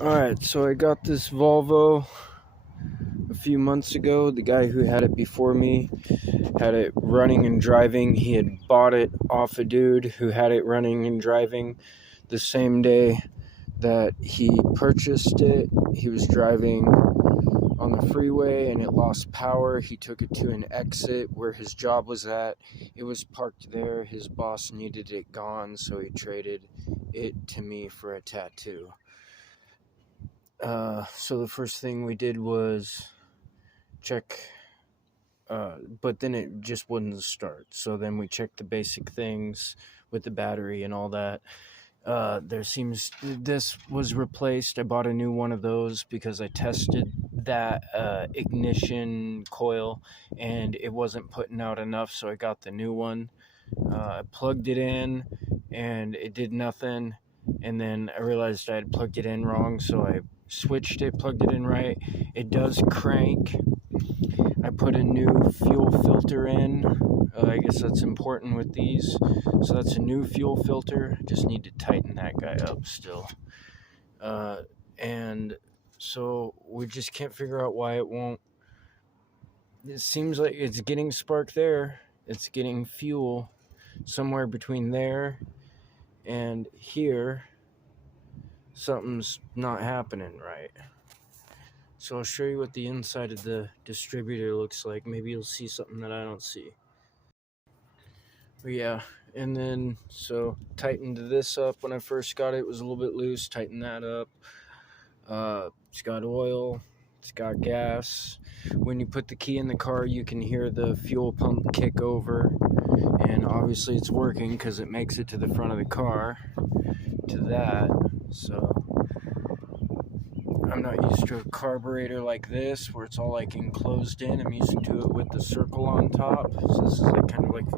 Alright, so I got this Volvo a few months ago. The guy who had it before me had it running and driving. He had bought it off a dude who had it running and driving the same day that he purchased it. He was driving on the freeway and it lost power. He took it to an exit where his job was at. It was parked there. His boss needed it gone, so he traded it to me for a tattoo. So the first thing we did was check, but then it just wouldn't start. So then we checked the basic things with the battery and all that. This was replaced. I bought a new one of those because I tested that ignition coil and it wasn't putting out enough, so I got the new one. I plugged it in and it did nothing, and then I realized I had plugged it in wrong, so I switched it, plugged it in right. It does crank. I put a new fuel filter in. I guess that's important with these. So that's a new fuel filter. Just need to tighten that guy up still. And so we just can't figure out why it won't. It seems like it's getting spark there. It's getting fuel somewhere between there and here. Something's not happening right. So I'll show you what the inside of the distributor looks like. Maybe you'll see something that I don't see. But yeah, and then so tightened this up when I first got it. It was a little bit loose. Tighten that up. It's got oil. It's got gas. When you put the key in the car, you can hear the fuel pump kick over. And obviously it's working because it makes it to the front of the car. To that. So I'm not used to a carburetor like this where it's all like enclosed in. I'm used to it with the circle on top. So this is like kind of like